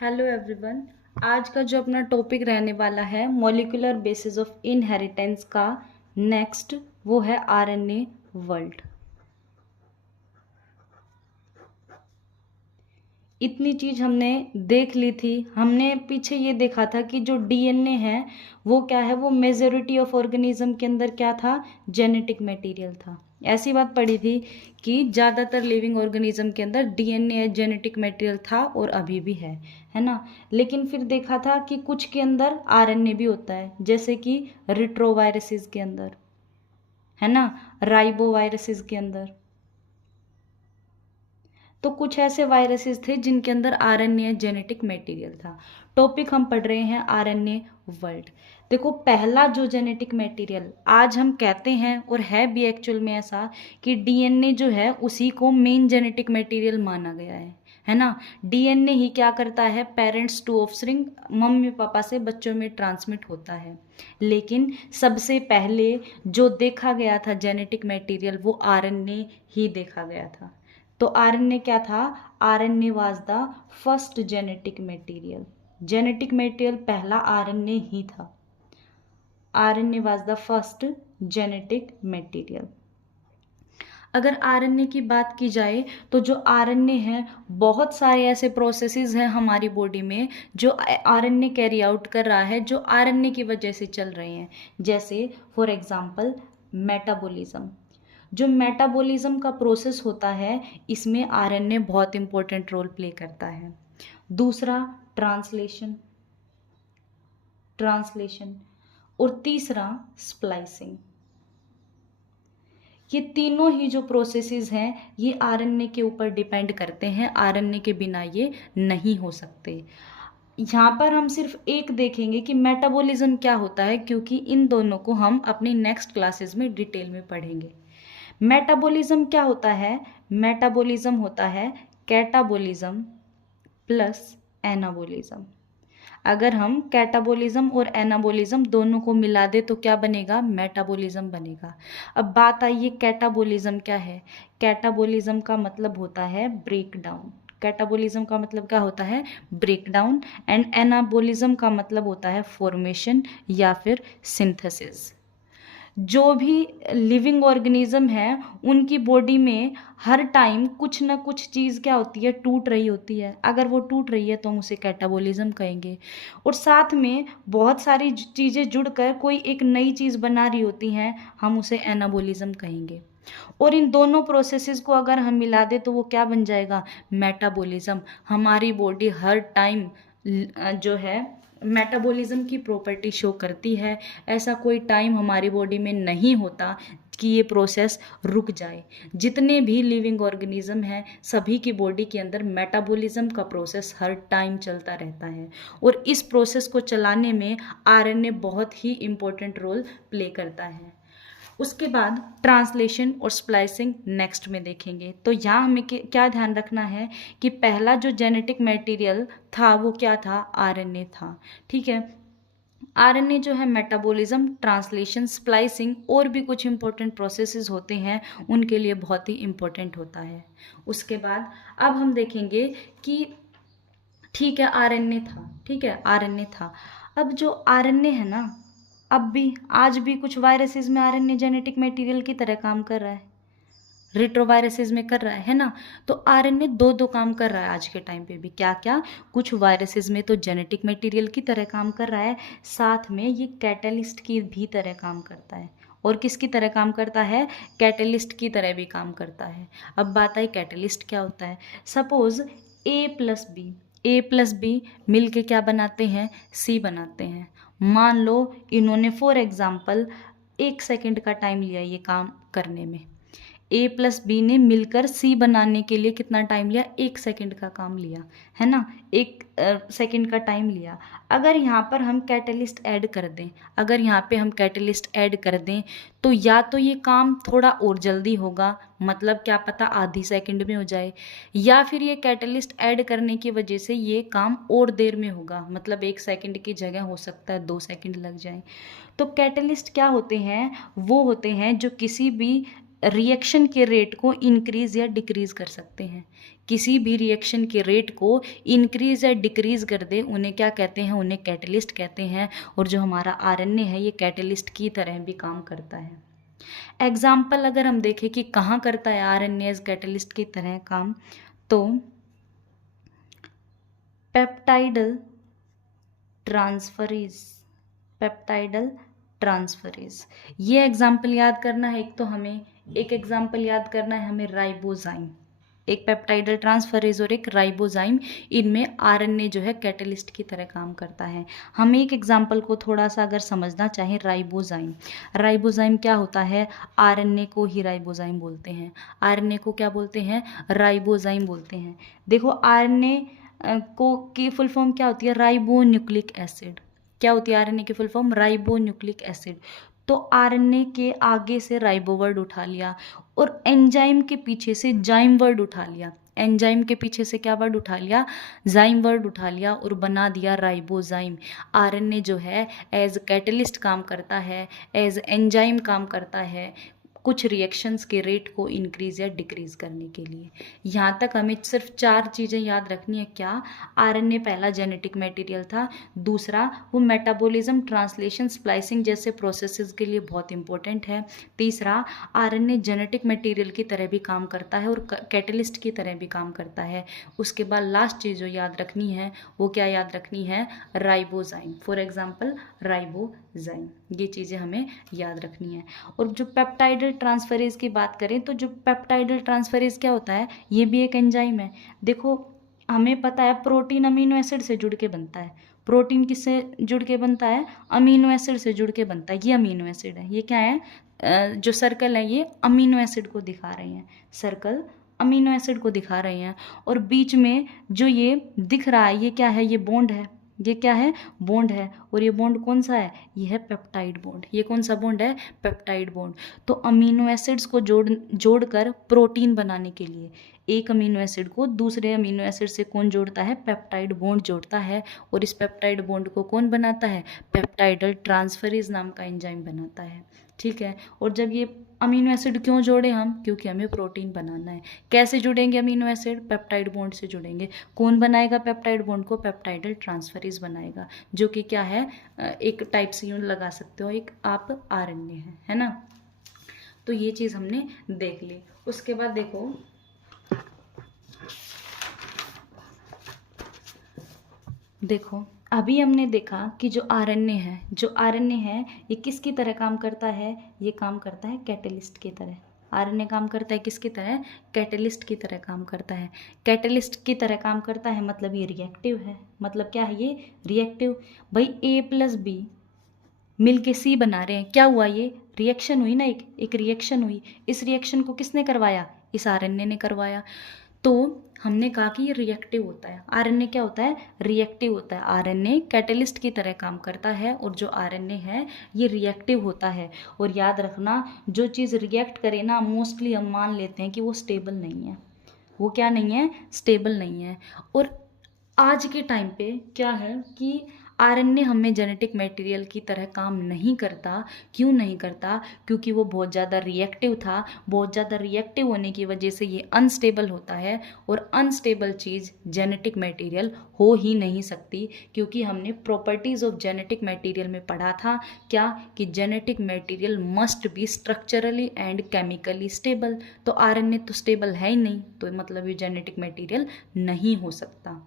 Hello everyone. आज का जो अपना टॉपिक रहने वाला है मॉलिक्यूलर बेसिस ऑफ इनहेरिटेंस का नेक्स्ट वो है आरएनए वर्ल्ड। इतनी चीज़ हमने देख ली थी। हमने पीछे ये देखा था कि जो डीएनए है वो क्या है, वो मेजॉरिटी ऑफ ऑर्गेनिज्म के अंदर क्या था, जेनेटिक मटेरियल था। ऐसी बात पड़ी थी कि ज़्यादातर लिविंग ऑर्गेनिज्म के अंदर डीएनए जेनेटिक मटेरियल था और अभी भी है ना। लेकिन फिर देखा था कि कुछ के अंदर आरएनए भी होता है, जैसे कि रिट्रोवायरसेस के अंदर, है ना, राइबोवायरसेस के अंदर। तो कुछ ऐसे वायरसेस थे जिनके अंदर आरएनए जेनेटिक मटेरियल था। टॉपिक हम पढ़ रहे हैं आरएनए वर्ल्ड। देखो, पहला जो जेनेटिक मटेरियल आज हम कहते हैं और है भी एक्चुअल में ऐसा कि डीएनए जो है उसी को मेन जेनेटिक मटेरियल माना गया है ना। डीएनए ही क्या करता है, parents to offspring, mummy papa से बच्चों में ट्रांसमिट होता है। लेकिन सबसे पहले जो देखा गया था जेनेटिक मटेरियल वो आरएनए ही देखा गया था। तो आरएनए क्या था, RNA was the first genetic material. Genetic material पहला आरएनए ही था। RNA was the first genetic material. अगर आरएनए की बात की जाए तो जो आरएनए है, बहुत सारे ऐसे प्रोसेसेस हैं हमारी बॉडी में जो आरएनए कैरी आउट कर रहा है, जो आरएनए की वजह से चल रहे हैं। जैसे फॉर एग्जांपल मेटाबॉलिज्म। जो मेटाबॉलिज्म का प्रोसेस होता है, इसमें आरएनए बहुत इंपॉर्टेंट रोल प्ले करता है। दूसरा ट्रांसलेशन, और तीसरा स्प्लाइसिंग। ये तीनों ही जो प्रोसेसेस हैं ये आरएनए के ऊपर डिपेंड करते हैं। आरएनए के बिना ये नहीं हो सकते। यहाँ पर हम सिर्फ एक देखेंगे कि मेटाबॉलिज्म क्या होता है, क्योंकि इन दोनों को हम अपनी नेक्स्ट क्लासेस में डिटेल में पढ़ेंगे। मेटाबॉलिज्म क्या होता है, मेटाबॉलिज्म होता है कैटाबॉलिज्म प्लस एनाबॉलिज्म। अगर हम कैटाबॉलिज्म और एनाबॉलिज्म दोनों को मिला दे तो क्या बनेगा, मेटाबॉलिज्म बनेगा। अब बात आई ये कैटाबॉलिज्म क्या है। कैटाबॉलिज्म का मतलब होता है ब्रेक डाउन। कैटाबॉलिज्म का मतलब क्या होता है, ब्रेक डाउन। एंड एनाबॉलिज्म का मतलब होता है फॉर्मेशन या फिर सिंथेसिस। जो भी लिविंग ऑर्गेनिज्म है उनकी बॉडी में हर टाइम कुछ ना कुछ चीज़ क्या होती है, टूट रही होती है। अगर वो टूट रही है तो हम उसे कैटाबॉलिज्म कहेंगे। और साथ में बहुत सारी चीज़ें जुड़कर कोई एक नई चीज़ बना रही होती हैं, हम उसे एनाबॉलिज्म कहेंगे। और इन दोनों प्रोसेसेस को अगर हम मिला दें तो वो क्या बन जाएगा, मेटाबॉलिज्म। हमारी बॉडी हर टाइम जो है मेटाबॉलिज्म की प्रॉपर्टी शो करती है। ऐसा कोई टाइम हमारी बॉडी में नहीं होता कि ये प्रोसेस रुक जाए। जितने भी लिविंग ऑर्गेनिज्म हैं सभी की बॉडी के अंदर मेटाबॉलिज्म का प्रोसेस हर टाइम चलता रहता है। और इस प्रोसेस को चलाने में आरएनए बहुत ही इम्पोर्टेंट रोल प्ले करता है। उसके बाद ट्रांसलेशन और स्प्लाइसिंग नेक्स्ट में देखेंगे। तो यहाँ हमें क्या ध्यान रखना है कि पहला जो जेनेटिक मटेरियल था वो क्या था, आरएनए था। ठीक है, आरएनए जो है मेटाबॉलिज्म, ट्रांसलेशन, स्प्लाइसिंग और भी कुछ इंपॉर्टेंट प्रोसेसेस होते हैं, उनके लिए बहुत ही इंपॉर्टेंट होता है। उसके बाद अब हम देखेंगे कि ठीक है आरएनए था, ठीक है आरएनए था। अब जो आरएनए है ना, अब भी आज भी कुछ वायरसेस में आरएनए जेनेटिक मटेरियल की तरह काम कर रहा है, रेट्रोवायरसेस में कर रहा है ना। तो आरएनए दो दो काम कर रहा है आज के टाइम पे भी। क्या क्या, कुछ वायरसेस में तो जेनेटिक मटेरियल की तरह काम कर रहा है, साथ में ये कैटलिस्ट की भी तरह काम करता है। और किसकी तरह काम करता है, कैटलिस्ट की तरह भी काम करता है। अब बात आई कैटलिस्ट क्या होता है। सपोज ए प्लस बी मिल के क्या बनाते हैं, सी बनाते हैं। मान लो इन्होंने फॉर एग्जाम्पल 1 सेकंड का टाइम लिया ये काम करने में। ए प्लस बी ने मिलकर सी बनाने के लिए कितना टाइम लिया, 1 सेकंड का काम लिया, है ना, 1 सेकंड का टाइम लिया। अगर यहाँ पर हम कैटलिस्ट ऐड कर दें, अगर यहाँ पे हम कैटलिस्ट ऐड कर दें तो या तो ये काम थोड़ा और जल्दी होगा, मतलब क्या पता आधी सेकंड में हो जाए, या फिर ये कैटलिस्ट ऐड करने की वजह से ये काम और देर में होगा, मतलब 1 सेकंड की जगह हो सकता है 2 सेकंड लग जाए। तो कैटलिस्ट क्या होते हैं, वो होते हैं जो किसी भी रिएक्शन के रेट को इंक्रीज या डिक्रीज कर सकते हैं। किसी भी रिएक्शन के रेट को इंक्रीज या डिक्रीज कर दे, उन्हें क्या कहते हैं, उन्हें कैटलिस्ट कहते हैं। और जो हमारा आरएनए है ये कैटलिस्ट की तरह भी काम करता है। एग्जाम्पल अगर हम देखें कि कहाँ करता है आरएनए एज कैटलिस्ट की तरह काम, तो पेप्टाइडल ट्रांसफरेज ये एग्जाम्पल याद करना है। एक एग्जाम्पल याद करना है हमें राइबोजाइम, एक पेप्टाइडल ट्रांसफरेज और एक राइबोजाइम, इनमें आरएनए जो है कैटलिस्ट की तरह काम करता है। हम एक एग्जाम्पल को थोड़ा सा अगर समझना चाहें, राइबोजाइम क्या होता है, आरएनए को ही राइबोजाइम बोलते हैं। आरएनए को क्या बोलते हैं, राइबोजाइम बोलते हैं। देखो आरएनए को की फुल फॉर्म क्या होती है, राइबो न्यूक्लिक एसिड। क्या होती है आरएनए की full form, ribo nucleic acid. तो आरएनए के आगे से राइबो वर्ड उठा लिया और एंजाइम के पीछे से जाइम वर्ड उठा लिया। एंजाइम के पीछे से क्या वर्ड उठा लिया, जाइम वर्ड उठा लिया और बना दिया राइबोजाइम। आरएनए जो है एज कैटलिस्ट काम करता है, एज एंजाइम काम करता है कुछ रिएक्शंस के रेट को इंक्रीज या डिक्रीज करने के लिए। यहाँ तक हमें सिर्फ 4 चीज़ें याद रखनी है। क्या, आरएनए पहला जेनेटिक मटेरियल था, दूसरा वो मेटाबॉलिज्म, ट्रांसलेशन, स्प्लाइसिंग जैसे प्रोसेसेस के लिए बहुत इंपॉर्टेंट है, तीसरा आरएनए जेनेटिक मटेरियल की तरह भी काम करता है और कैटलिस्ट की तरह भी काम करता है। उसके बाद लास्ट चीज़ जो याद रखनी है वो क्या याद रखनी है, राइबोजाइम। फॉर एग्जाम्पल राइबोजाइम, ये चीज़ें हमें याद रखनी है। और जो पेप्टाइडल ट्रांसफरेज की बात करें तो जो पेप्टाइडल ट्रांसफरेज क्या होता है, ये भी एक एंजाइम है। देखो हमें पता है प्रोटीन अमीनो एसिड से जुड़ के बनता है। प्रोटीन किससे जुड़ के बनता है, अमीनो एसिड से जुड़ के बनता है। ये अमीनो एसिड है, ये क्या है, जो सर्कल है ये अमीनो एसिड को दिखा रहे हैं, सर्कल अमीनो एसिड को दिखा रहे हैं। और बीच में जो ये दिख रहा है ये क्या है, ये बॉन्ड है, ये क्या है, बॉन्ड है। और ये बॉन्ड कौन सा है, ये है पेप्टाइड बॉन्ड। ये कौन सा बॉन्ड है, पेप्टाइड बॉन्ड। तो अमीनो एसिड्स को जोड़कर प्रोटीन बनाने के लिए एक अमीनो एसिड को दूसरे अमीनो एसिड से कौन जोड़ता है, पेप्टाइड बॉन्ड जोड़ता है। और इस पेप्टाइड बॉन्ड को कौन बनाता है, पेप्टाइडल ट्रांसफरेज नाम का एंजाइम बनाता है। ठीक है। और जब ये अमीनो एसिड क्यों जोड़े हम, क्योंकि हमें प्रोटीन बनाना है। कैसे जुड़ेंगे अमीनो एसिड, पेप्टाइड बॉन्ड से जुड़ेंगे। कौन बनाएगा पेप्टाइड बॉन्ड को, पेप्टाइडल ट्रांसफरेज बनाएगा, जो कि क्या है, एक टाइप से यूं लगा सकते हो, एक आप आरएनए है ना। तो ये चीज़ हमने देख ली। उसके बाद देखो अभी हमने देखा कि जो आरएनए है ये किसकी तरह काम करता है, ये काम करता है कैटलिस्ट की तरह। आरएनए काम करता है किसकी तरह, कैटलिस्ट की तरह काम करता है। कैटलिस्ट की तरह काम करता है मतलब ये रिएक्टिव है। मतलब क्या है, ये रिएक्टिव। भाई A+B मिल के C बना रहे हैं, क्या हुआ, ये रिएक्शन हुई ना, एक रिएक्शन हुई। इस रिएक्शन को किसने करवाया, इस आरएनए ने करवाया। तो हमने कहा कि ये रिएक्टिव होता है। आरएनए क्या होता है, रिएक्टिव होता है। आरएनए कैटलिस्ट की तरह काम करता है और जो आरएनए है ये रिएक्टिव होता है। और याद रखना, जो चीज़ रिएक्ट करे ना, मोस्टली हम मान लेते हैं कि वो स्टेबल नहीं है। वो क्या नहीं है, स्टेबल नहीं है। और आज के टाइम पे क्या है कि आरएनए हमें जेनेटिक मटेरियल की तरह काम नहीं करता। क्यों नहीं करता, क्योंकि वो बहुत ज़्यादा रिएक्टिव था। बहुत ज़्यादा रिएक्टिव होने की वजह से ये अनस्टेबल होता है। और अनस्टेबल चीज़ जेनेटिक मटेरियल हो ही नहीं सकती, क्योंकि हमने प्रॉपर्टीज़ ऑफ जेनेटिक मटेरियल में पढ़ा था क्या, कि genetic material must be structurally and chemically stable. तो आरएनए तो स्टेबल है ही नहीं, तो मतलब ये जेनेटिक मटेरियल नहीं हो सकता।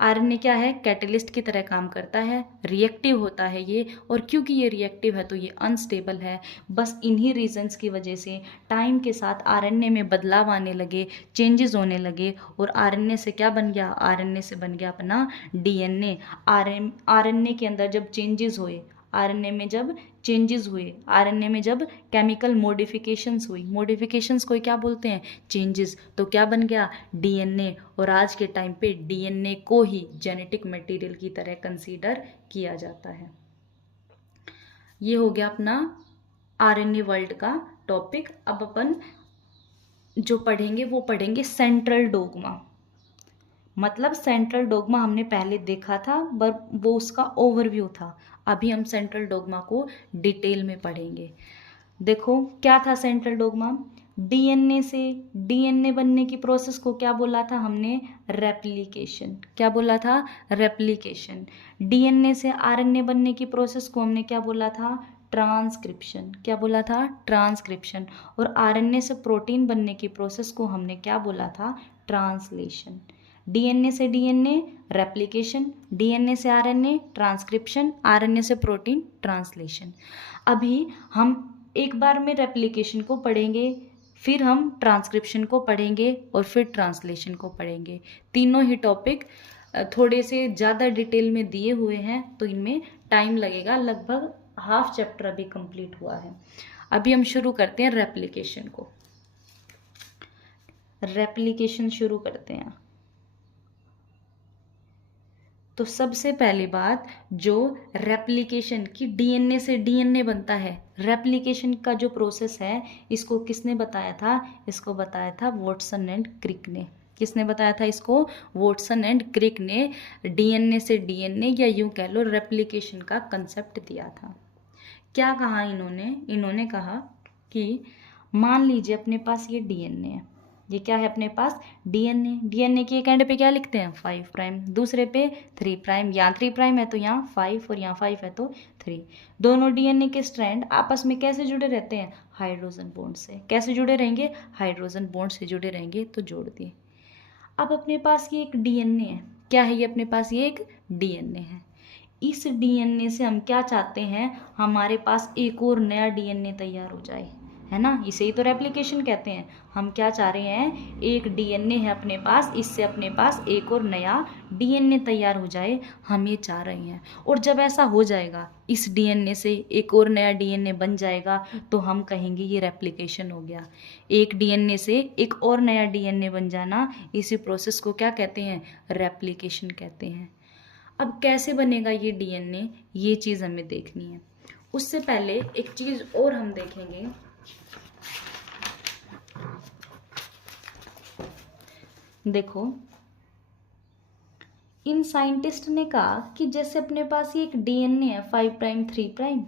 आरएनए क्या है, कैटलिस्ट की तरह काम करता है, रिएक्टिव होता है ये। और क्योंकि ये रिएक्टिव है तो ये अनस्टेबल है। बस इन्हीं रीजंस की वजह से टाइम के साथ आरएनए में बदलाव आने लगे, चेंजेस होने लगे। और आरएनए से क्या बन गया, आरएनए से बन गया अपना डीएनए। आरएनए के अंदर जब चेंजेस हुए, आरएनए में जब चेंजेस हुए, आरएनए में जब केमिकल मॉडिफिकेशंस हुई, मॉडिफिकेशंस को क्या बोलते हैं, चेंजेस, तो क्या बन गया, डीएनए। और आज के टाइम पे डीएनए को ही जेनेटिक मटेरियल की तरह कंसीडर किया जाता है। ये हो गया अपना आरएनए वर्ल्ड का टॉपिक। अब अपन जो पढ़ेंगे वो पढ़ेंगे सेंट्रल डोग्मा। मतलब सेंट्रल डोग्मा हमने पहले देखा था, वो उसका ओवरव्यू था। अभी हम सेंट्रल डोग्मा को डिटेल में पढ़ेंगे। देखो क्या था सेंट्रल डोग्मा। डीएनए से डीएनए बनने की प्रोसेस को क्या बोला था हमने? रेप्लिकेशन। क्या बोला था? रेप्लिकेशन। डीएनए से आरएनए बनने की प्रोसेस को हमने क्या बोला था? ट्रांसक्रिप्शन। क्या बोला था? ट्रांसक्रिप्शन। और आरएनए से प्रोटीन बनने की प्रोसेस को हमने क्या बोला था? ट्रांसलेशन। डीएनए से डीएनए रेप्लिकेशन, डीएनए से आरएनए ट्रांसक्रिप्शन, आरएनए से प्रोटीन ट्रांसलेशन। अभी हम एक बार में रेप्लिकेशन को पढ़ेंगे, फिर हम ट्रांसक्रिप्शन को पढ़ेंगे और फिर ट्रांसलेशन को पढ़ेंगे। तीनों ही टॉपिक थोड़े से ज़्यादा डिटेल में दिए हुए हैं, तो इनमें टाइम लगेगा। लगभग हाफ चैप्टर अभी कंप्लीट हुआ है। अभी हम शुरू करते हैं रेप्लिकेशन को। रेप्लिकेशन शुरू करते हैं। तो सबसे पहली बात, जो रेप्लिकेशन की डीएनए से डीएनए बनता है, रेप्लिकेशन का जो प्रोसेस है, इसको किसने बताया था? इसको बताया था वॉटसन एंड क्रिक ने। किसने बताया था इसको? वॉटसन एंड क्रिक ने डीएनए से डीएनए, या यूं कह लो रेप्लिकेशन का कंसेप्ट दिया था। क्या कहा इन्होंने? इन्होंने कहा कि मान लीजिए अपने पास ये डीएनए है। ये क्या है अपने पास? डीएनए। डीएनए के एक एंड पे क्या लिखते हैं? 5 प्राइम, दूसरे पे 3 प्राइम। यहाँ 3 प्राइम है तो यहाँ 5, और यहाँ 5 है तो 3। दोनों डीएनए के स्ट्रैंड आपस में कैसे जुड़े रहते हैं? हाइड्रोजन बॉन्ड से। कैसे जुड़े रहेंगे? हाइड्रोजन बॉन्ड से जुड़े रहेंगे। तो जोड़ दिए। अब अपने पास ये एक डीएनए है। क्या है ये अपने पास? ये एक डीएनए है। इस डीएनए से हम क्या चाहते हैं? हमारे पास एक और नया डीएनए तैयार हो जाए, है ना? इसे ही तो रेप्लिकेशन कहते हैं। हम क्या चाह रहे हैं? एक डीएनए है अपने पास, इससे अपने पास एक और नया डीएनए तैयार हो जाए, हम ये चाह रहे हैं। और जब ऐसा हो जाएगा, इस डीएनए से एक और नया डीएनए बन जाएगा, तो हम कहेंगे ये रेप्लिकेशन हो गया। एक डीएनए से एक और नया डीएनए बन जाना, इसी प्रोसेस को क्या कहते हैं? रेप्लिकेशन कहते हैं। अब कैसे बनेगा ये डीएनए, ये चीज़ हमें देखनी है। उससे पहले एक चीज़ और हम देखेंगे। देखो, इन साइंटिस्ट ने कहा कि जैसे अपने पास ये एक डीएनए है 5 प्राइम 3 प्राइम,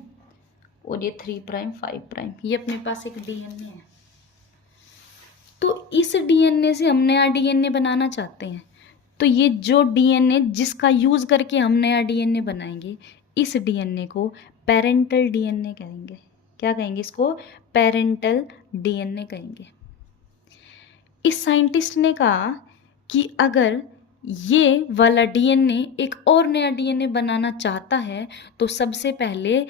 और ये 3 प्राइम 5 प्राइम, ये अपने पास एक डीएनए है। तो इस डीएनए से हम नया डीएनए बनाना चाहते हैं। तो ये जो डीएनए जिसका यूज करके हम नया डीएनए बनाएंगे, इस डीएनए को पेरेंटल डीएनए कहेंगे। क्या कहेंगे इसको? पेरेंटल डीएनए कहेंगे। इस साइंटिस्ट ने कहा कि अगर ये वाला डीएनए एक और नया डीएनए बनाना चाहता है, तो सबसे पहले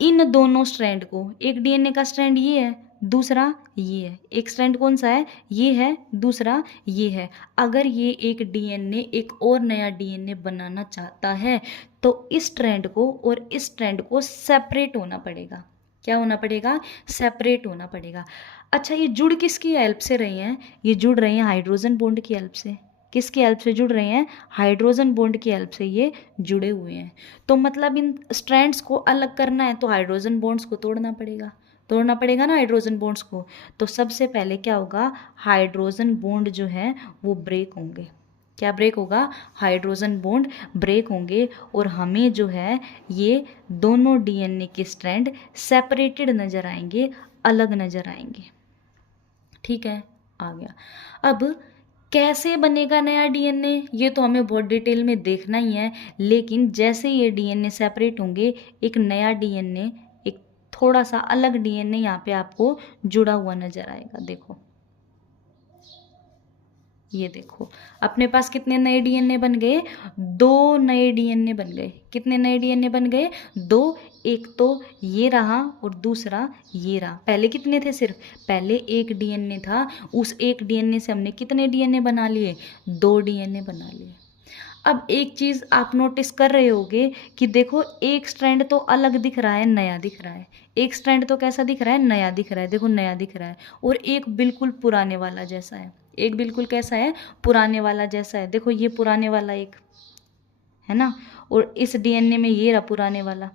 इन दोनों स्ट्रैंड को, एक डीएनए का स्ट्रैंड ये है, दूसरा ये है। एक स्ट्रैंड कौन सा है? ये है, दूसरा ये है। अगर ये एक डीएनए एक और नया डीएनए बनाना चाहता है, तो इस स्ट्रैंड को और इस स्ट्रैंड को सेपरेट होना पड़ेगा। क्या होना पड़ेगा? सेपरेट होना पड़ेगा। अच्छा, ये जुड़ किसकी हेल्प से रहे हैं? ये जुड़ रहे हैं हाइड्रोजन बॉन्ड की हेल्प से। किसकी हेल्प से जुड़ रहे हैं? हाइड्रोजन बॉन्ड की हेल्प से ये जुड़े हुए हैं। तो मतलब इन स्ट्रैंड्स को अलग करना है तो हाइड्रोजन बॉन्ड्स को तोड़ना पड़ेगा। तोड़ना पड़ेगा ना हाइड्रोजन बॉन्ड्स को। तो सबसे पहले क्या होगा? हाइड्रोजन बॉन्ड जो है वो ब्रेक होंगे। क्या ब्रेक होगा? हाइड्रोजन बॉन्ड ब्रेक होंगे, और हमें जो है ये दोनों डीएनए के स्ट्रैंड सेपरेटेड नजर आएंगे, अलग नजर आएंगे। ठीक है, आ गया। अब कैसे बनेगा नया डीएनए, ये तो हमें बहुत डिटेल में देखना ही है। लेकिन जैसे ये डीएनए सेपरेट होंगे, एक नया डीएनए, एक थोड़ा सा अलग डीएनए यहाँ पे आपको जुड़ा हुआ नजर आएगा। देखो, ये देखो, अपने पास कितने नए डीएनए बन गए? 2 नए डीएनए बन गए। कितने नए डीएनए बन गए? 2। एक तो ये रहा और दूसरा ये रहा। पहले कितने थे? सिर्फ पहले एक डीएनए था। उस एक डीएनए से हमने कितने डीएनए बना लिए? 2 डीएनए बना लिए। अब एक चीज़ आप नोटिस कर रहे होगे कि देखो, एक स्ट्रैंड तो अलग दिख रहा है, नया दिख रहा है। एक स्ट्रैंड तो कैसा दिख रहा है? नया दिख रहा है। देखो, नया दिख रहा है। और एक बिल्कुल पुराने वाला जैसा है। एक बिल्कुल कैसा है? पुराने वाला जैसा है। देखो, ये पुराने वाला एक है ना, और इस डीएनए में ये रहा पुराने वाला,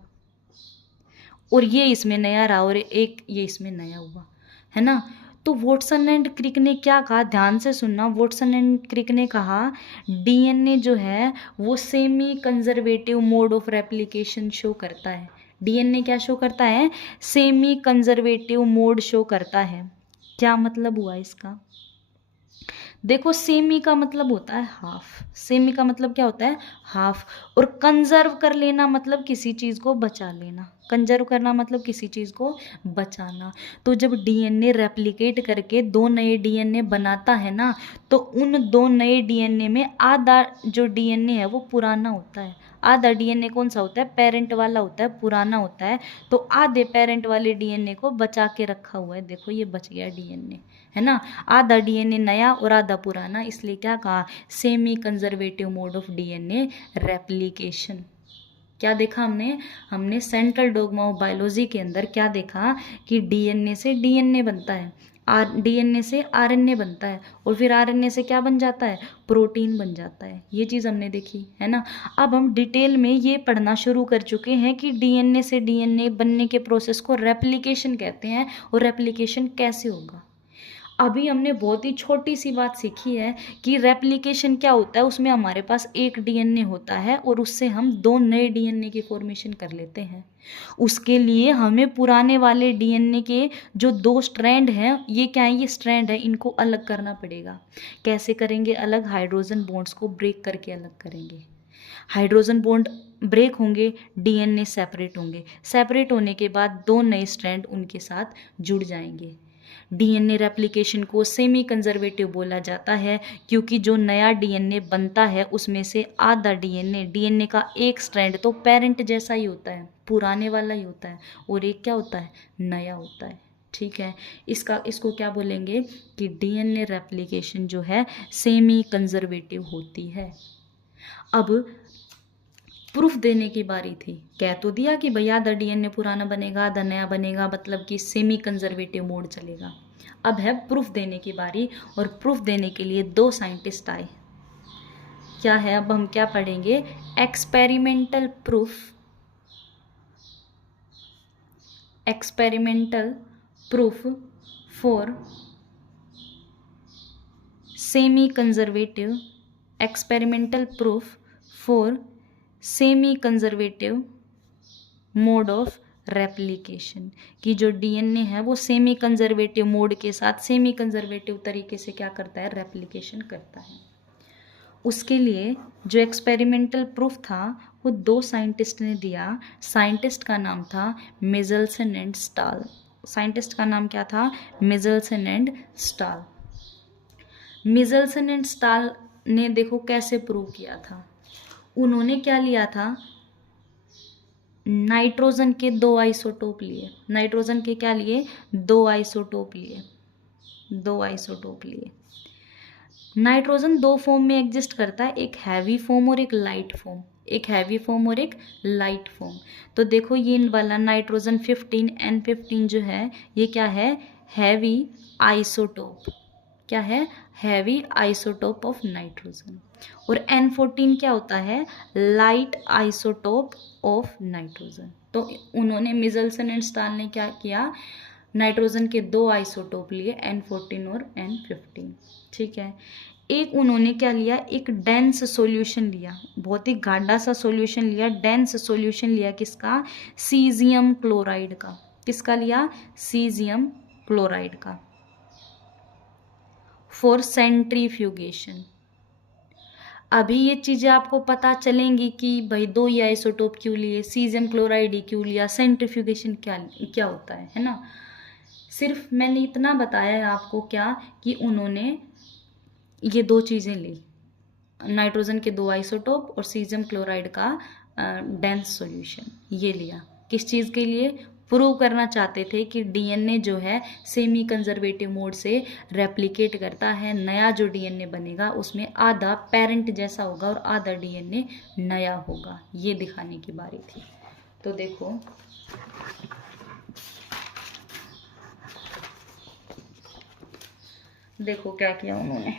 और ये इसमें नया रहा, और एक ये इसमें नया हुआ, है ना। तो वॉटसन एंड क्रिक ने क्या कहा? ध्यान से सुनना। वॉटसन एंड क्रिक ने कहा डीएनए जो है वो semi conservative mode of replication show करता है। डीएनए क्या शो करता है? सेमी कंजर्वेटिव मोड शो करता है। क्या मतलब हुआ इसका? देखो सेमी का मतलब होता है हाफ, सेमी का मतलब क्या होता है? हाफ। और कंजर्व कर लेना मतलब किसी चीज को बचा लेना, कंजर्व करना मतलब किसी चीज को बचाना। तो जब डीएनए रेप्लिकेट करके दो नए डीएनए बनाता है ना, तो उन दो नए डीएनए में आधा जो डीएनए है वो पुराना होता है। आधा डीएनए कौन सा होता है? पेरेंट वाला होता है, पुराना होता है। तो आधे पेरेंट वाले डीएनए को बचा के रखा हुआ है, देखो ये बच गया डीएनए, है ना। आधा डीएनए नया और आधा पुराना, इसलिए क्या कहा? Semi conservative mode of DNA replication. क्या देखा हमने? हमने सेंट्रल डोग्मा ऑफ बायोलॉजी के अंदर क्या देखा कि डीएनए से डीएनए बनता है, डीएनए से आरएनए बनता है, और फिर आरएनए से क्या बन जाता है? प्रोटीन बन जाता है। ये चीज़ हमने देखी है ना। अब हम डिटेल में ये पढ़ना शुरू कर चुके हैं कि डीएनए से डीएनए बनने के प्रोसेस को रेप्लिकेशन कहते हैं, और रेप्लिकेशन कैसे होगा। अभी हमने बहुत ही छोटी सी बात सीखी है कि रेप्लिकेशन क्या होता है। उसमें हमारे पास एक डीएनए होता है और उससे हम दो नए डीएनए की फॉर्मेशन कर लेते हैं। उसके लिए हमें पुराने वाले डीएनए के जो दो स्ट्रैंड हैं, ये क्या है? ये स्ट्रैंड है, इनको अलग करना पड़ेगा। कैसे करेंगे अलग? हाइड्रोजन बॉन्ड्स को ब्रेक करके अलग करेंगे। हाइड्रोजन बॉन्ड ब्रेक होंगे, डीएनए सेपरेट होंगे, सेपरेट होने के बाद दो नए स्ट्रैंड उनके साथ जुड़ जाएंगे। डीएनए रेप्लिकेशन को सेमी कंजर्वेटिव बोला जाता है, क्योंकि जो नया डीएनए बनता है उसमें से आधा डीएनए का एक स्ट्रैंड तो पेरेंट जैसा ही होता है, पुराने वाला ही होता है, और एक क्या होता है? नया होता है। ठीक है, इसको क्या बोलेंगे कि डीएनए रेप्लिकेशन जो है सेमी कंजर्वेटिव होती है। अब प्रूफ देने की बारी थी। कह तो दिया कि भैया आधा डीएनए पुराना बनेगा, आधा नया बनेगा, मतलब कि सेमी कंजर्वेटिव मोड चलेगा। अब है प्रूफ देने की बारी, और प्रूफ देने के लिए दो साइंटिस्ट आए। क्या है? अब हम क्या पढ़ेंगे? Experimental proof, experimental proof for semi conservative, experimental proof for semi conservative mode of replication, कि जो डीएनए है वो सेमी कंजर्वेटिव मोड के साथ सेमी कंजर्वेटिव तरीके से क्या करता है? रेप्लिकेशन करता है। उसके लिए जो एक्सपेरिमेंटल प्रूफ था वो दो साइंटिस्ट ने दिया। साइंटिस्ट का नाम था मिचेल्सन एंड स्टाल। साइंटिस्ट का नाम क्या था? मिचेल्सन एंड स्टाल। मिचेल्सन एंड स्टाल ने देखो कैसे प्रूव किया था। उन्होंने क्या लिया था? नाइट्रोजन के दो आइसोटोप लिए। नाइट्रोजन के क्या लिए? दो आइसोटोप लिए, दो आइसोटोप लिए। नाइट्रोजन दो फॉर्म में एग्जिस्ट करता है, एक हैवी फॉर्म और एक लाइट फॉर्म, एक हैवी फॉर्म और एक लाइट फॉर्म। तो देखो ये वाला नाइट्रोजन 15 N15 जो है ये क्या है? Heavy isotope. क्या है? Heavy isotope of nitrogen. और N14 क्या होता है? Light isotope of nitrogen. तो उन्होंने मिचेल्सन एंड स्टाल ने क्या किया? नाइट्रोजन के दो आइसोटोप लिए, N14 और N15। ठीक है, एक उन्होंने क्या लिया? एक डेंस सॉल्यूशन लिया, बहुत ही गाढ़ा सा सॉल्यूशन लिया, डेंस सॉल्यूशन लिया। किसका? सीजियम क्लोराइड का। किसका लिया? सीजियम क्लोराइड का। For centrifugation. अभी ये चीज़ें आपको पता चलेंगी कि भाई दो ही आइसोटोप क्यों लिए, सीजियम क्लोराइड ही क्यों लिया, सेंट्रीफ्यूगेशन क्या क्या होता है ना। सिर्फ मैंने इतना बताया है आपको क्या, कि उन्होंने ये दो चीज़ें ली, नाइट्रोजन के दो आइसोटोप और सीजियम क्लोराइड का डेंस सॉल्यूशन, ये लिया। किस चीज़ के लिए? प्रूव करना चाहते थे कि डीएनए जो है सेमी कंजर्वेटिव मोड से रेप्लिकेट करता है। नया जो डीएनए बनेगा उसमें आधा पेरेंट जैसा होगा और आधा डीएनए नया होगा, ये दिखाने की बारी थी। तो देखो देखो क्या किया उन्होंने।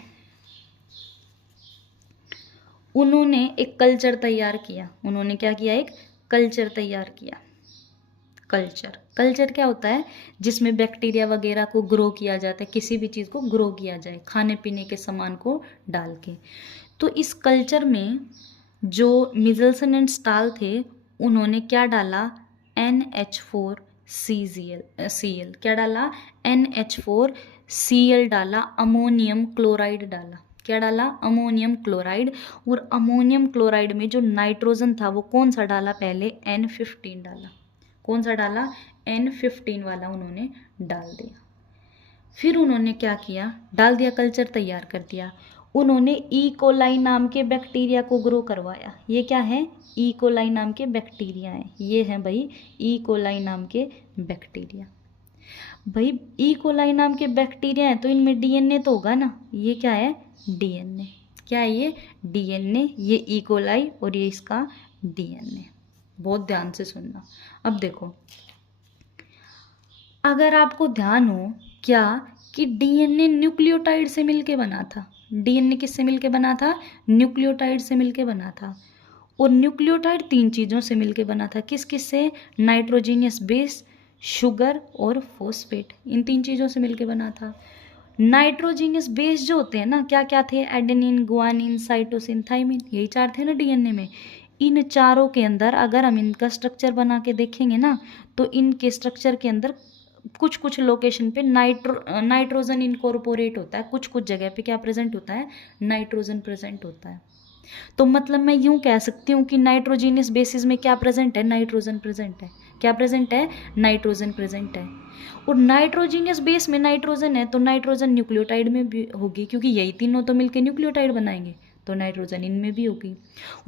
उन्होंने एक कल्चर तैयार किया। उन्होंने क्या किया? एक कल्चर तैयार किया। कल्चर क्या होता है? जिसमें बैक्टीरिया वगैरह को ग्रो किया जाता है, किसी भी चीज़ को ग्रो किया जाए खाने पीने के सामान को डाल के। तो इस कल्चर में जो मिचेल्सन एंड स्टाल थे उन्होंने क्या डाला? NH4Cl। क्या डाला? NH4 Cl डाला, अमोनियम क्लोराइड डाला। क्या डाला? Ammonium chloride. और अमोनियम क्लोराइड में जो नाइट्रोजन था वो कौन सा डाला? पहले N15 डाला। कौन सा डाला? N15 वाला उन्होंने डाल दिया। फिर उन्होंने क्या किया? डाल दिया, कल्चर तैयार कर दिया। उन्होंने ई कोलाई नाम के बैक्टीरिया को ग्रो करवाया। ये क्या है? ई कोलाई नाम के बैक्टीरिया हैं। ये हैं भाई ई कोलाई नाम के बैक्टीरिया। भाई ई कोलाई नाम के बैक्टीरिया हैं तो इनमें डीएनए तो होगा ना। ये क्या है? डीएनए। क्या है ये? डीएनए। ये ई कोलाई और ये इसका डीएनए। बहुत ध्यान से सुनना। अब देखो, अगर आपको ध्यान हो क्या कि डीएनए न्यूक्लियोटाइड से मिलके बना था। डीएनए किससे मिलके बना था? न्यूक्लियोटाइड से मिलके बना था। और न्यूक्लियोटाइड 3 चीज़ों से मिलके बना था। किस किस से? नाइट्रोजीनियस बेस, शुगर और फॉस्फेट। इन 3 चीज़ों से मिलके बना था। नाइट्रोजीनियस बेस जो होते हैं ना, क्या क्या थे? Adenine, guanine, cytosine, thymine. यही 4 थे ना डीएनए में। इन चारों के अंदर अगर हम इनका स्ट्रक्चर बना के देखेंगे ना, तो इनके स्ट्रक्चर के अंदर कुछ कुछ लोकेशन पे नाइट्रोजन इनकॉर्पोरेट होता है। कुछ कुछ जगह पे क्या प्रेजेंट होता है? नाइट्रोजन प्रेजेंट होता है। तो मतलब मैं यूं कह सकती हूँ कि नाइट्रोजीनियस बेसिस में क्या प्रेजेंट है? नाइट्रोजन प्रेजेंट है। क्या प्रेजेंट है? नाइट्रोजन प्रेजेंट है। और नाइट्रोजीनियस बेस में नाइट्रोजन है तो नाइट्रोजन न्यूक्लियोटाइड में भी होगी, क्योंकि यही तीनों तो मिलके न्यूक्लियोटाइड बनाएंगे, तो नाइट्रोजन इनमें भी होगी।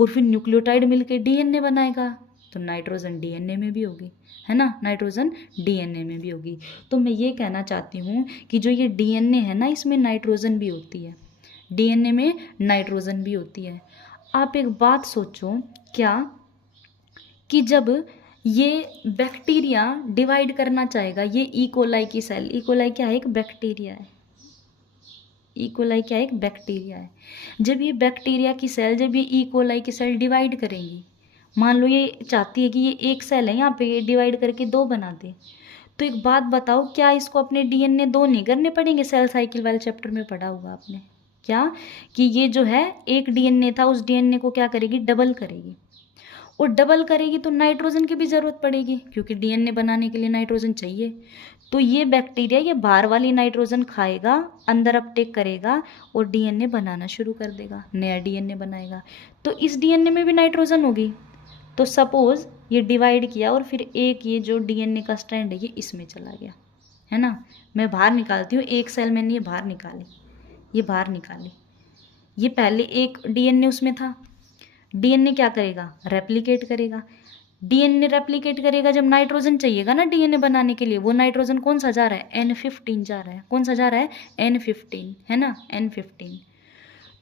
और फिर न्यूक्लियोटाइड मिलके डीएनए बनाएगा तो नाइट्रोजन डीएनए में भी होगी, है ना। नाइट्रोजन डीएनए में भी होगी। तो मैं ये कहना चाहती हूँ कि जो ये डीएनए है ना, इसमें नाइट्रोजन भी होती है। डीएनए में नाइट्रोजन भी होती है। आप एक बात सोचो, क्या कि जब ये बैक्टीरिया डिवाइड करना चाहेगा, ये ई कोलाई की सेल, ई कोलाई क्या है? एक बैक्टीरिया है। ई कोलाई क्या है? एक बैक्टीरिया है। जब ये बैक्टीरिया की सेल, जब ये ई कोलाई की सेल डिवाइड करेंगी, मान लो ये चाहती है कि ये एक सेल है, यहाँ पे ये डिवाइड करके 2 बना दे, तो एक बात बताओ, क्या इसको अपने डीएनए 2 नहीं करने पड़ेंगे? सेल साइकिल वाले चैप्टर में पढ़ा होगा आपने। क्या कि ये जो है एक डीएनए था, उस डीएनए को क्या करेगी? डबल करेगी। और डबल करेगी तो नाइट्रोजन की भी ज़रूरत पड़ेगी, क्योंकि डीएनए बनाने के लिए नाइट्रोजन चाहिए। तो ये बैक्टीरिया ये बाहर वाली नाइट्रोजन खाएगा, अंदर अपटेक करेगा और डीएनए बनाना शुरू कर देगा, नया डीएनए बनाएगा। तो इस डीएनए में भी नाइट्रोजन होगी। तो सपोज ये डिवाइड किया और फिर एक ये जो डीएनए का स्ट्रैंड है ये इसमें चला गया, है ना। मैं बाहर निकालती हूँ, एक सेल मैंने ये बाहर निकाली, ये बाहर निकाली। ये पहले एक डीएनए उसमें था। डीएनए क्या करेगा? रेप्लिकेट करेगा। डीएनए रेप्लिकेट करेगा जब नाइट्रोजन चाहिएगा ना डीएनए बनाने के लिए, वो नाइट्रोजन कौन सा जा रहा है? N15 जा रहा है। कौन सा जा रहा है? N15, है ना, N15।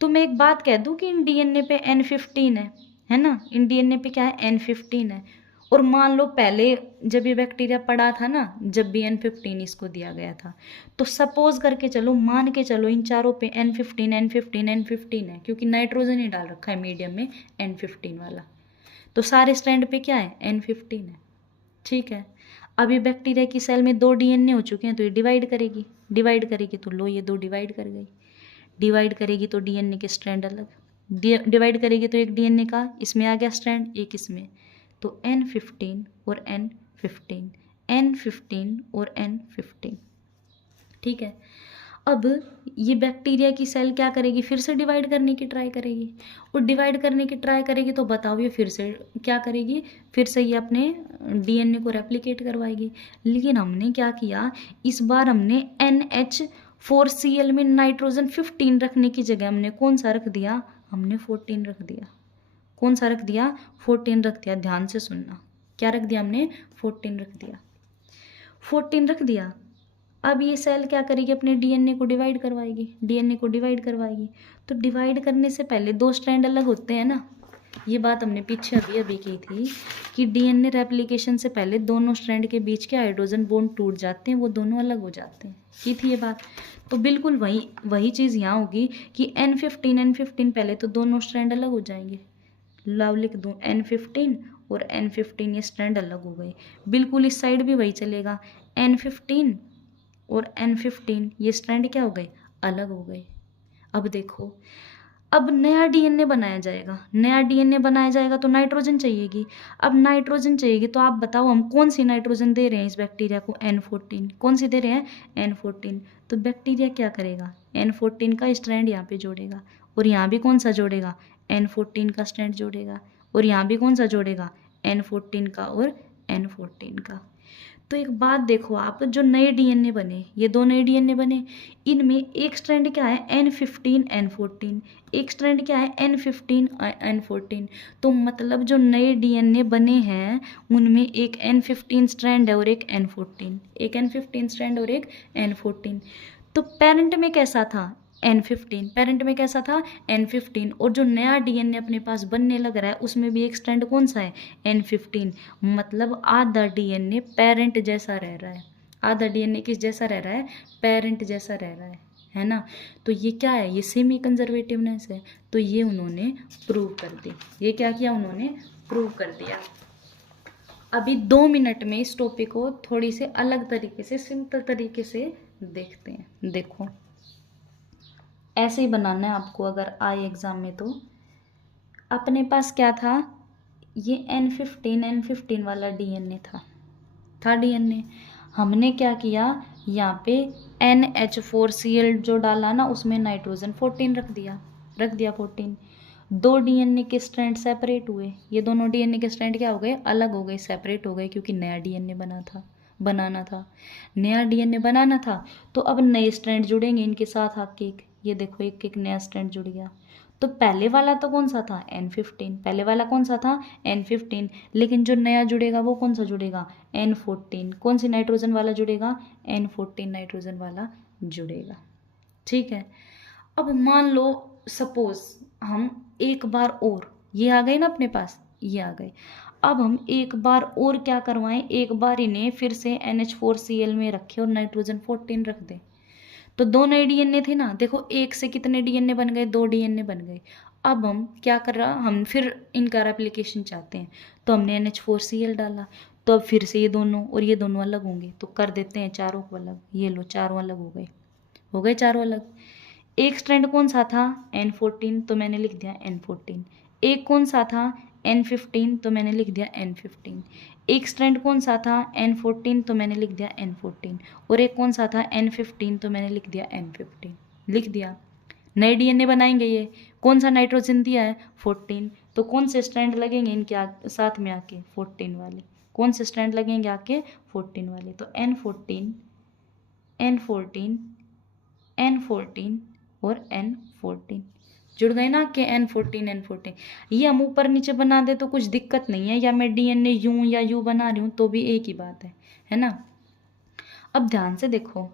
तो मैं एक बात कह दूं कि इन डीएनए पे N15 है ना, इन डीएनए पे क्या है? N15 है। और मान लो पहले जब ये बैक्टीरिया पड़ा था ना, जब भी N15 इसको दिया गया था, तो सपोज करके चलो, मान के चलो इन चारों पे N15 N15 N15 है, क्योंकि नाइट्रोजन ही डाल रखा है मीडियम में N15 वाला। तो सारे स्ट्रैंड पे क्या है? N15 है। ठीक है। अब ये बैक्टीरिया की सेल में 2 डीएनए हो चुके हैं, तो ये डिवाइड करेगी। डिवाइड करेगी तो लो, ये 2 डिवाइड कर गई। डिवाइड करेगी तो डीएनए के स्ट्रैंड अलग, डिवाइड करेगी तो एक डीएनए का इसमें आ गया स्ट्रैंड, एक इसमें। तो N15 और N15, N15 और N15। ठीक है। अब ये बैक्टीरिया की सेल क्या करेगी? फिर से डिवाइड करने की ट्राई करेगी। और डिवाइड करने की ट्राई करेगी तो बताओ ये फिर से क्या करेगी? फिर से ये अपने डीएनए को रेप्लिकेट करवाएगी। लेकिन हमने क्या किया, इस बार हमने NH4Cl में नाइट्रोजन 15 रखने की जगह हमने कौन सा रख दिया? हमने 14 रख दिया। कौन सा रख दिया? 14 रख दिया। ध्यान से सुनना, क्या रख दिया हमने? 14 रख दिया। 14 रख दिया। अब ये सेल क्या करेगी? अपने डीएनए को डिवाइड करवाएगी। डीएनए को डिवाइड करवाएगी तो डिवाइड करने से पहले 2 स्ट्रैंड अलग होते हैं ना। ये बात हमने पीछे अभी की थी कि डीएनए रेप्लिकेशन से पहले दोनों स्ट्रैंड के बीच के हाइड्रोजन बॉन्ड टूट जाते हैं, वो दोनों अलग हो जाते हैं। की थी ये बात। तो बिल्कुल वही चीज़ यहाँ होगी कि N15 पहले तो दोनों स्ट्रैंड अलग हो जाएंगे। लव लिख दूँ, N15 और N15 ये स्ट्रैंड अलग हो गए। बिल्कुल इस साइड भी वही चलेगा, N15 और N15 ये स्ट्रैंड क्या हो गए? अलग हो गए। अब देखो, अब नया डीएनए बनाया जाएगा। नया डीएनए बनाया जाएगा तो नाइट्रोजन चाहिएगी। अब नाइट्रोजन चाहिएगी तो आप बताओ हम कौन सी नाइट्रोजन दे रहे हैं इस बैक्टीरिया को? N14। कौन सी दे रहे हैं? N14। तो बैक्टीरिया क्या करेगा, N14 का स्ट्रैंड यहाँ पे जोड़ेगा, और यहाँ भी कौन सा जोड़ेगा, N14 का स्ट्रैंड जोड़ेगा, और यहाँ भी कौन सा जोड़ेगा, N14 का और N14 का। तो एक बात देखो आप, जो नए डीएनए बने, ये दो नए डीएनए बने, इनमें एक स्ट्रैंड क्या है, N15 N14, एक स्ट्रैंड क्या है, N15 N14। तो मतलब जो नए डीएनए बने हैं उनमें एक N15 स्ट्रैंड है और एक N14, एक N15 स्ट्रैंड और एक N14। तो पेरेंट में कैसा था, N15, पेरेंट में कैसा था, N15, और जो नया डीएनए अपने पास बनने लग रहा है उसमें भी एक स्ट्रैंड कौन सा है, N15। मतलब आधा डीएनए पेरेंट जैसा रह रहा है, आधा डीएनए किस जैसा रह रहा है, पेरेंट जैसा रह रहा है ना। तो ये क्या है, ये सेमी कंजर्वेटिवनेस है। तो ये उन्होंने प्रूव कर दी, ये क्या किया उन्होंने, प्रूव कर दिया। अभी 2 मिनट में इस टॉपिक को थोड़ी से अलग तरीके से, सिंपल तरीके से देखते हैं। देखो ऐसे ही बनाना है आपको अगर आए एग्जाम में। तो अपने पास क्या था, ये N15 वाला डीएनए था डीएनए। हमने क्या किया, यहाँ पे NH4Cl जो डाला ना, उसमें नाइट्रोजन 14 रख दिया 14। दो डीएनए के स्ट्रैंड सेपरेट हुए, ये दोनों डीएनए के स्ट्रैंड क्या हो गए, अलग हो गए, सेपरेट हो गए, क्योंकि नया डीएनए बनाना था, नया डीएनए बनाना था। तो अब नए स्ट्रैंड जुड़ेंगे इनके साथ आके, ये देखो एक एक नया स्ट्रैंड जुड़ गया। तो पहले वाला तो कौन सा था, N15, पहले वाला कौन सा था, N15, लेकिन जो नया जुड़ेगा वो कौन सा जुड़ेगा, N14। कौन सी नाइट्रोजन वाला जुड़ेगा, N14 नाइट्रोजन वाला जुड़ेगा। ठीक है। अब मान लो सपोज हम एक बार और, ये आ गए ना अपने पास, ये आ गए। अब हम एक बार और क्या करवाएं, एक बार इन्हें फिर से NH4Cl में रखें और नाइट्रोजन 14 रख दें। तो दो नए डीएनए थे ना, देखो एक से कितने डीएनए बन गए, 2 डीएनए बन गए। अब हम क्या कर रहा, हम फिर इनका रेप्लिकेशन चाहते हैं, तो हमने NH4Cl डाला। तो अब फिर से ये दोनों और ये दोनों अलग होंगे, तो कर देते हैं चारों को अलग। ये लो, चारों अलग हो गए चारों अलग। एक स्ट्रैंड कौन सा था, N14, तो मैंने लिख दिया N14। एक कौन सा था, N15, तो मैंने लिख दिया N15। एक स्ट्रैंड कौन सा था, N14, तो मैंने लिख दिया N14। और एक कौन सा था, N15, तो मैंने लिख दिया N15। लिख दिया। नए डीएनए बनाएंगे, ये कौन सा नाइट्रोजन दिया है, 14। तो कौन से स्ट्रैंड लगेंगे इनके साथ में आके, 14 वाले। कौन से स्ट्रैंड लगेंगे आके, 14 वाले। तो N14 N14 N14 और N14 जुड़ गए ना कि N14 ये हम ऊपर नीचे बना दे तो कुछ दिक्कत नहीं है, या मैं डीएनए यूं या यू बना रही हूँ तो भी एक ही बात है ना। अब ध्यान से देखो,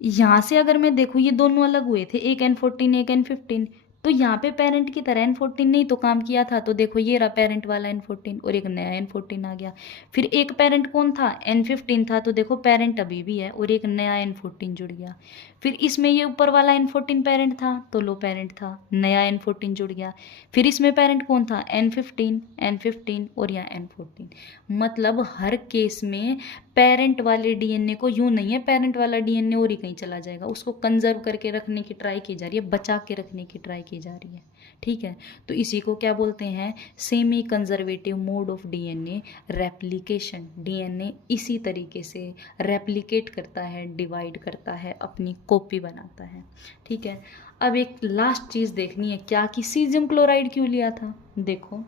यहाँ से अगर मैं देखूँ ये दोनों अलग हुए थे, एक N14 एक N15, तो यहाँ पे पेरेंट की तरह N14 ने ही तो काम किया था। तो देखो ये रहा पेरेंट वाला N14 और एक नया N14 आ गया। फिर एक पेरेंट कौन था, N15 था, तो देखो पेरेंट अभी भी है और एक नया N14 जुड़ गया। फिर इसमें ये ऊपर वाला N14 पेरेंट था, तो लो पेरेंट था, नया N14 जुड़ गया। फिर इसमें पेरेंट कौन था, N15 और यहाँ N14। मतलब हर केस में पेरेंट वाले डीएनए को यूं नहीं है, पेरेंट वाला डीएनए और ही कहीं चला जाएगा, उसको कंजर्व करके रखने की ट्राई की जा रही है, बचा के रखने की ट्राई की जा रही है। ठीक है। तो इसी को क्या बोलते हैं, semi conservative mode of DNA replication. DNA इसी तरीके से रेप्लिकेट करता है, डिवाइड करता है, अपनी कॉपी बनाता है। ठीक है। अब एक लास्ट चीज़ देखनी है, क्या कि सीजियम क्लोराइड क्यों लिया था। देखो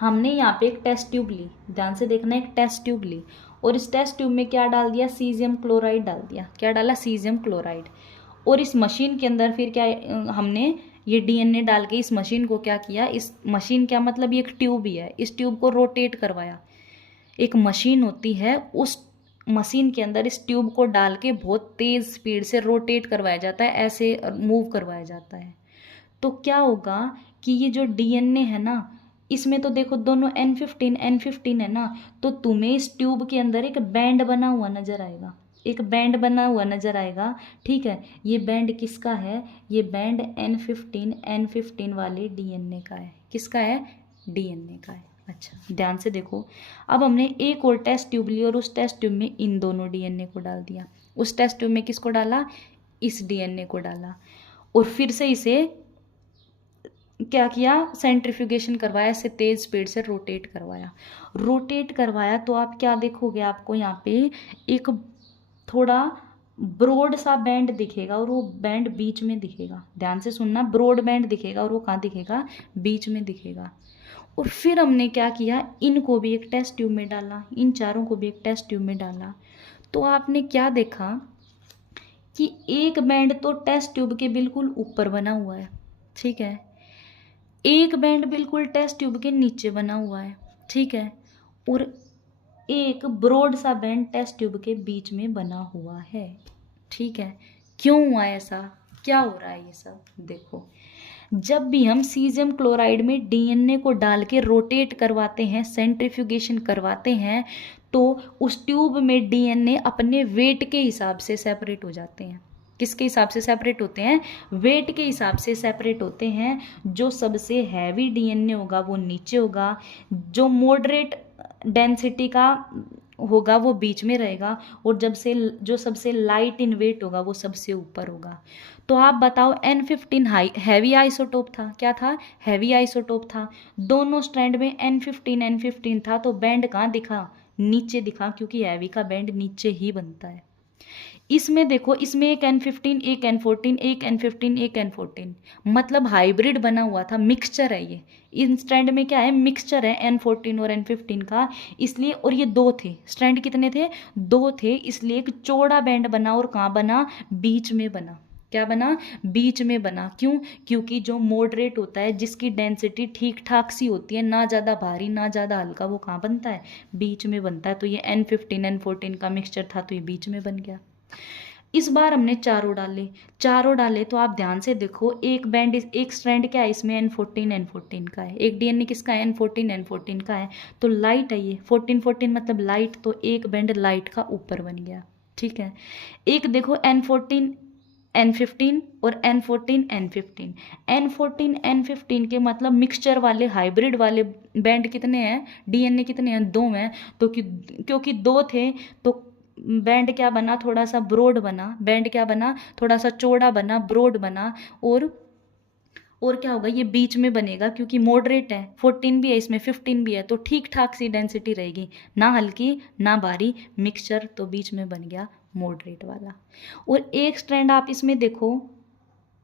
हमने यहाँ पे एक टेस्ट ट्यूब ली, ध्यान से देखना, एक टेस्ट ट्यूब ली और इस टेस्ट ट्यूब में क्या डाल दिया, सीजियम क्लोराइड डाल दिया। क्या डाला, सीजियम क्लोराइड। और इस मशीन के अंदर फिर क्या, हमने ये डीएनए डाल के इस मशीन को क्या किया, इस मशीन क्या मतलब ये एक ट्यूब ही है, इस ट्यूब को रोटेट करवाया। एक मशीन होती है, उस मशीन के अंदर इस ट्यूब को डाल के बहुत तेज़ स्पीड से रोटेट करवाया जाता है, ऐसे मूव करवाया जाता है। तो क्या होगा कि ये जो डीएनए है ना, इसमें तो देखो दोनों N15 है ना, तो तुम्हें इस ट्यूब के अंदर एक बैंड बना हुआ नजर आएगा, एक बैंड बना हुआ नजर आएगा। ठीक है। ये बैंड किसका है, ये बैंड N15 वाले डीएनए का है। किसका है, डीएनए का है। अच्छा ध्यान से देखो, अब हमने एक और टेस्ट ट्यूब ली और उस टेस्ट ट्यूब में इन दोनों डीएनए को डाल दिया। उस टेस्ट ट्यूब में किसको डाला, इस डीएनए को डाला, और फिर से इसे क्या किया, सेंट्रीफ्यूगेशन करवाया, इसे तेज स्पीड से रोटेट करवाया। तो आप क्या देखोगे, आपको यहाँ पे एक थोड़ा ब्रॉड सा बैंड दिखेगा और वो बैंड बीच में दिखेगा, ध्यान से सुनना, ब्रॉड बैंड दिखेगा और वो कहाँ दिखेगा, बीच में दिखेगा। और फिर हमने क्या किया, इनको भी एक टेस्ट ट्यूब में डाला, इन चारों को भी एक टेस्ट ट्यूब में डाला। तो आपने क्या देखा कि एक बैंड तो टेस्ट ट्यूब के बिल्कुल ऊपर बना हुआ है, ठीक है, एक बैंड बिल्कुल टेस्ट ट्यूब के नीचे बना हुआ है, ठीक है, और एक ब्रॉड सा बैंड टेस्ट ट्यूब के बीच में बना हुआ है, ठीक है। क्यों हुआ ऐसा, क्या हो रहा है ये सब, देखो, जब भी हम सीजियम क्लोराइड में डीएनए को डाल के रोटेट करवाते हैं, सेंट्रीफ्यूगेशन करवाते हैं, तो उस ट्यूब में डीएनए अपने वेट के हिसाब से सेपरेट हो जाते हैं। किसके हिसाब से सेपरेट होते हैं, वेट के हिसाब से सेपरेट होते हैं। जो सबसे हैवी डीएनए होगा वो नीचे होगा, जो मॉडरेट डेंसिटी का होगा वो बीच में रहेगा, और जो सबसे लाइट इन वेट होगा वो सबसे ऊपर होगा। तो आप बताओ, N15 हैवी आइसोटोप था, क्या था, हैवी आइसोटोप था। दोनों स्ट्रैंड में N15 था, तो बैंड कहाँ दिखा, नीचे दिखा, क्योंकि हैवी का बैंड नीचे ही बनता है। इसमें देखो, इसमें एक N15 एक N14 एक N15 एक N14, मतलब हाइब्रिड बना हुआ था, मिक्सचर है ये। इन स्ट्रैंड में क्या है, मिक्सचर है N14 और N15 का, इसलिए, और ये दो थे स्ट्रैंड, कितने थे, दो थे, इसलिए एक चौड़ा बैंड बना, और कहाँ बना, बीच में बना। क्या बना, बीच में बना। क्यों, क्योंकि जो मॉडरेट होता है, जिसकी डेंसिटी ठीक ठाक सी होती है, ना ज़्यादा भारी ना ज़्यादा हल्का, वो कहाँ बनता है, बीच में बनता है। तो ये N15 N14 का मिक्सचर था, तो ये बीच में बन गया। इस बार हमने चारों डाले, तो आप ध्यान से देखो, एक बैंड, एक स्ट्रैंड क्या है इसमें, N14 का है, एक डीएनए किसका है, N14 का है, तो लाइट है ये, 14 मतलब लाइट, तो एक बैंड लाइट का ऊपर बन गया, ठीक है। एक देखो N14 N15 और N14 N15 के मतलब मिक्सचर वाले, हाइब्रिड वाले बैंड कितने हैं, डीएनए कितने हैं, दो हैं, तो क्योंकि दो थे, तो बैंड क्या बना, थोड़ा सा ब्रॉड बना, बैंड क्या बना, थोड़ा सा चौड़ा बना, ब्रॉड बना, और क्या होगा, ये बीच में बनेगा, क्योंकि मॉडरेट है, 14 भी है इसमें, 15 भी है, तो ठीक ठाक सी डेंसिटी रहेगी, ना हल्की ना भारी, मिक्सचर, तो बीच में बन गया मॉडरेट वाला। और एक स्ट्रैंड आप इसमें देखो,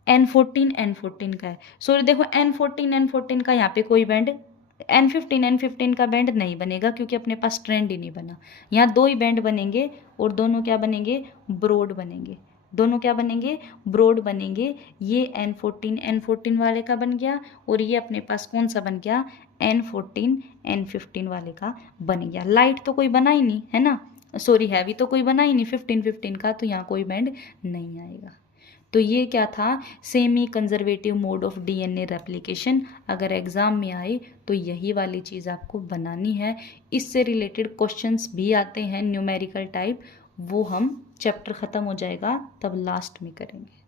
N14 का है, सॉरी देखो, N14 का यहाँ पे कोई बैंड, N15 का बैंड नहीं बनेगा, क्योंकि अपने पास स्ट्रैंड ही नहीं बना। यहाँ दो ही बैंड बनेंगे, और दोनों क्या बनेंगे, ब्रॉड बनेंगे, दोनों क्या बनेंगे, ब्रॉड बनेंगे। ये N14 वाले का बन गया, और ये अपने पास कौन सा बन गया, N15 वाले का बन गया। लाइट तो कोई बना ही नहीं है ना, सॉरी हैवी तो कोई बना ही नहीं 15 का, तो यहाँ कोई बैंड नहीं आएगा। तो ये क्या था, semi conservative mode of DNA replication. अगर एग्जाम में आए तो यही वाली चीज़ आपको बनानी है। इससे रिलेटेड क्वेश्चंस भी आते हैं न्यूमेरिकल टाइप, वो हम चैप्टर ख़त्म हो जाएगा तब लास्ट में करेंगे।